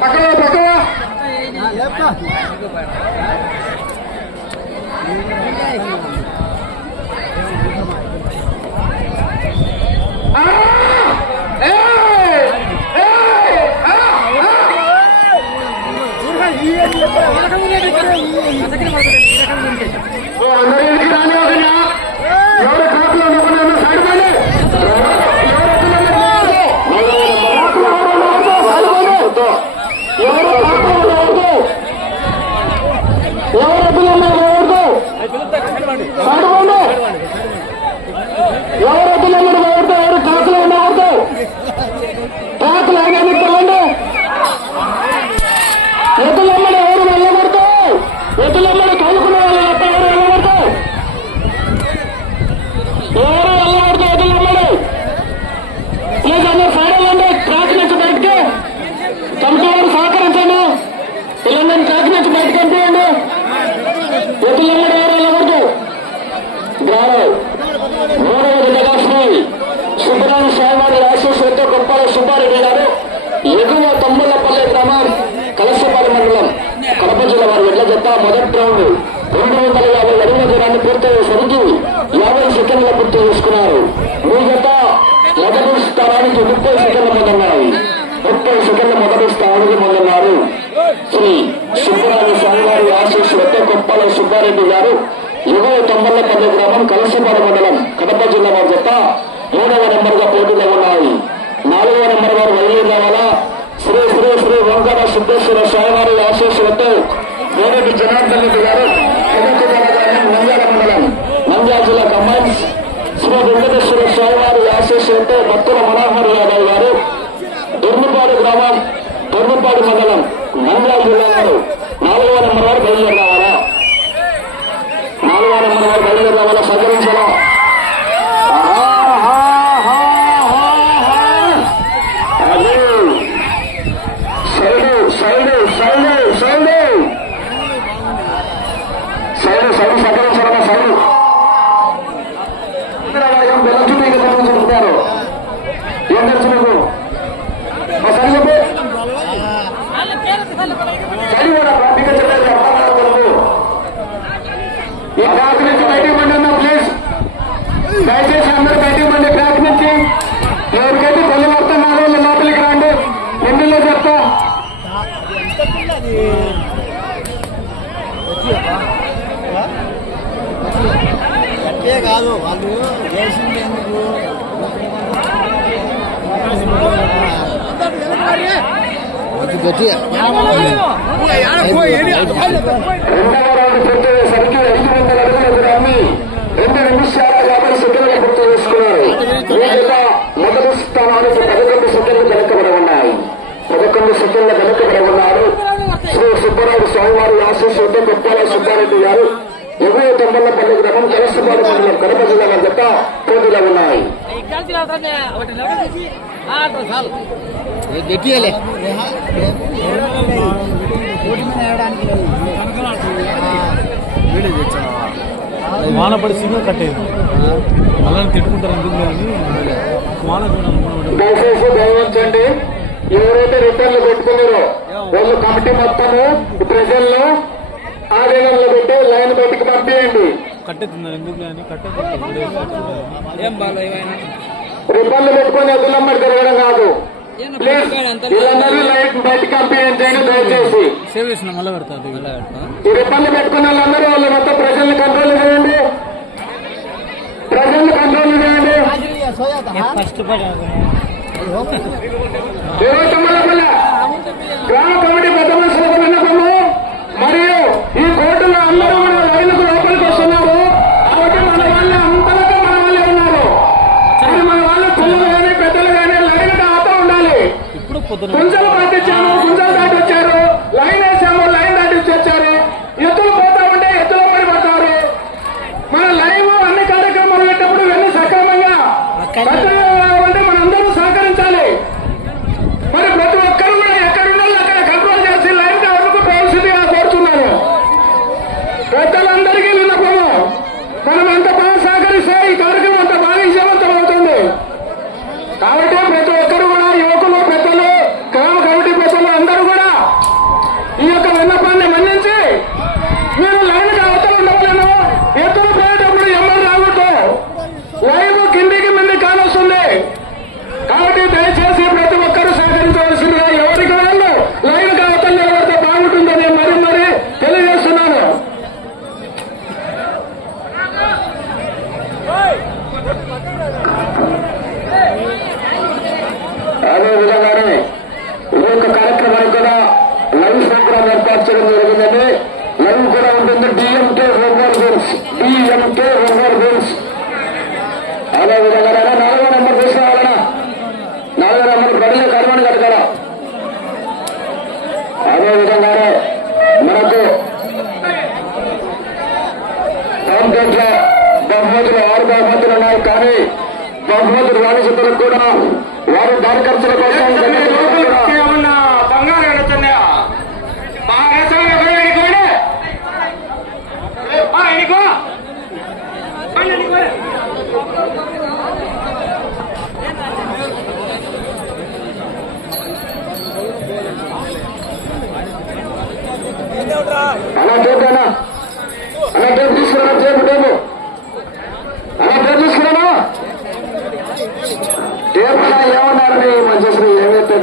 పక్కవా పక్కవా అందరికి రాని ఎవరు కాపులో సైడ్ పడి సుబ్బారెడ్డి గారు ఎగువ తమ్ములపల్లి గ్రామం కలసపాలెం మండలం కడప జిల్లా వారి ఎడ్ల జత మొదటి రౌండ్ 250 అడుగుల దూరాన్ని పూర్తయ్యేసరికి 50 సెకండ్ల పూర్తి చేసుకున్నారు. మీ జత మొదటి స్థానానికి 30 సెకండ్ల ముందున్నాయి. 30 సెకండ్ల మొదటి స్థానానికి ముందున్నారు. శ్రీ సుబ్బరాజు స్వామి వారి ఆశీస్సులతో కొప్పాల సుబ్బారెడ్డి గారు ఎగువ తమ్ములపల్లి గ్రామం కలసపాలెం మండలం కడప జిల్లా వారి జత 3వ నెంబర్గా పోటీలో ఉన్నాయి. 4వ నెంబర్ వారు వైద్యం రావాలా శ్రీ శ్రీ శ్రీ వెంకట సిద్ధేశ్వర స్వామివారి ఆశీస్సులతో వేరెడ్డి జనార్దన్ రెడ్డి గారు నంద్యాల మండలం నంద్యాల జిల్లా కమాండ్స్ శ్రీ వెంకటేశ్వర స్వామివారి ఆశీస్సులతో భక్తుల మనోహర్ యాదవ్ గారు దొర్నిపాడు గ్రామం దొర్నిపాడు మండలం నంద్యాల జిల్లా వారు 4వ నెంబర్ వారు బయలుదేరి రావాలా 4వ నెంబర్ వారు బయలుదేరి రావాలా సహకరించాలా దయచేసి అందరూ బయటికి పండి ట్రాక్ నుంచి ఎవరికైతే కొల్లు పడుతున్నారో లోపలికి రండి. ఎందులో చెప్తా కాదు వాళ్ళు చేసింది ఎందుకు రెండవ రౌండ్ పూర్తయ్యేసరికి 500 అడుగుల దూరాన్ని 2 నిమిషాల 50 సెకండ్లు పూర్తి చేసుకున్నారు. మొదటి స్థానానికి 11 సెకండ్లు వెనకబడి ఉన్నాయి. 11 సెకండ్ల వెనకబడి ఉన్నారు. శ్రీ సుబ్బరాజు స్వామివారి ఆశీస్సులతో కొప్పాల సుబ్బారెడ్డి గారు ఎగువ తొమ్మలపల్లి గ్రామం కలసపాలెం మండలం కడప జిల్లా జత పోటీలో ఉన్నాయి. వానపడి సిగ్నల్ కట్టేది అలానే తిట్టుకుంటారు ఎందుకు అని వాన దయచేసి దయవంచండి. ఎవరైతే రిటర్న్లు పెట్టుకున్నారో వాళ్ళు కమిటీ మొత్తము ప్రజల్లో ఆధీనంలో పెట్టి లైన్ బయటికి పంపించండి. కట్టెత్తున్నారు ఎందుకు అని రిబ్బన్లు పెట్టుకుని ఎదులమ్మడి తిరగడం కాదు. ప్లీజ్ వీళ్ళందరూ లైట్ బయటికి పంపించండి దయచేసి. మళ్ళీ పెడతారు ఈ రిబ్బన్లు పెట్టుకున్న వాళ్ళందరూ వాళ్ళు మొత్తం ప్రజల్ని కంట్రోల్ చేయండి. ప్రజల్ని కంట్రోల్ చేయండి. గ్రామ కమిటీ పెద్ద మనుషులకు విన్నపము మరియు ఈ కోర్టులో అందరూ మన రైలుకు లోపలికి వస్తున్నారు కాబట్టి మన వాళ్ళే అంతలతో మన వాళ్ళే ఉన్నారు. మరి మన వాళ్ళు పిల్లలు కానీ పెద్దలు కానీ లైన్ ఆతో ఉండాలి. గుంజలు పాటించాము, గుంజలు దాటి వచ్చారు, లైన్ వేసాము, లైన్ దాటి వచ్చారు. ఎత్తులు పోతా ఉంటే ఎత్తులో పడి పడతారు. మన లైవ్ అన్ని కార్యక్రమాలు పెట్టినప్పుడు ఇవన్నీ సక్రమంగా అంటే మనందరూ సహకరించాలి. మరి ప్రతి ఒక్కరు కూడా ఎక్కడున్నా అక్కడ కంట్రోల్ చేసి లైన్ వరకు ప్రవేశించిగా కోరుతున్నాను. పెద్దలందరికీ విన్నపము, మనం ఎంత బాగా సహకరిస్తే ఈ కార్యక్రమం అంత బాగా విజయవంతం అవుతుంది. కాబట్టి ప్రతి ఒక్కరు కూడా యువకులు పెద్ద అదే విధంగానే ఈ యొక్క కార్యక్రమానికి కూడా లైవ్ ప్రోగ్రామ్ ఏర్పాటు చేయడం జరిగిందండి. లైవ్ కూడా ఉంటుంది. డిఎంకే రోగర్ గేమ్స్ అదే విధంగా 4వ నెంబర్ తీసుకురావాలన్నా 4వ నెంబర్ బడిలో కర్మని కట్టగల. అదే విధంగానే మనకు కాంపిటేట్లో బహుమతులు 6 బహుమతులు ఉన్నాయి. కానీ బహుమతులు రాని చెప్పలకు కూడా వారు దారి ఖర్చుల కోసం బంగారు ఎడుతున్నాయా అలా టేపేనా అలా టేపు తీసుకురా టేపు అలా టేపు తీసుకురానా టేపు ఏమన్నారు మంచి ఏమైతే